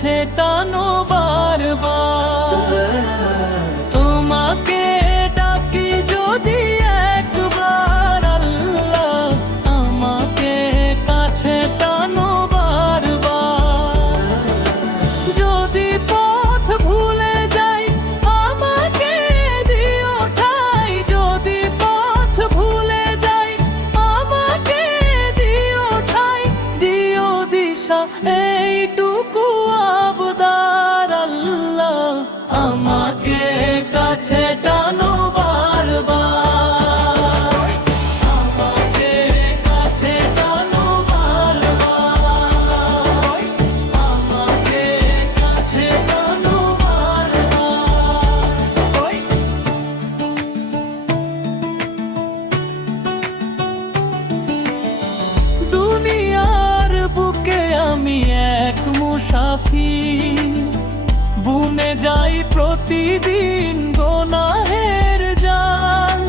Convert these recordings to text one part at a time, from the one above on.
কাছে টানো বারবার। তোমাকে ডাকি যদি একবার আল্লাহ, আমাকে কাছে টানো বারবার। যদি পথ ভুলে যাই আমাকে দিও ঠাই, যদি পথ ভুলে যাই আমাকে দিও ঠাই, দিও দিশা এইটুকু আবদার আল্লাহ, আমাকে কাছে টানো বারবার। আমাকে কাছে টানো বারবার। আমাকে কাছে টানো বারবার। দুনিয়ার বুকে আমি এক মুসাফির, বুনে যাই প্রতিদিন গুনাহের জাল।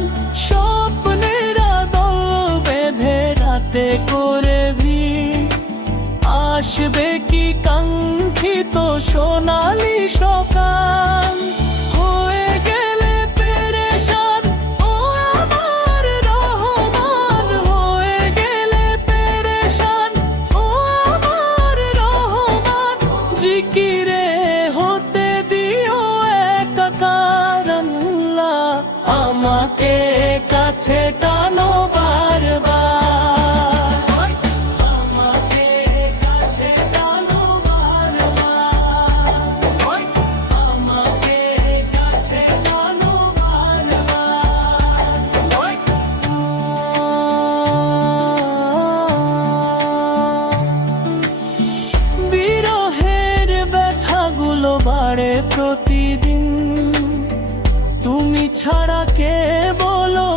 স্বপ্নের আদল বেঁধে রাতে করে ভিড়, আসবে কি কাঙ্ক্ষিত সোনালি সকাল। হয়ে গেলে পেরেশান ও আমার রহমান, হয়ে গেলে পেরেশান ও আমার রহমান। জিকিরে হতে দিও একাকার আল্লাহ, আমাকে কাছে টানো বারবার। আমাকে কাছে টানো বারবার। আমাকে কাছে টানো বারবার। বিরহের ব্যথাগুলো বাড়ে প্রতিদিন, তুমি ছাড়া কে বলো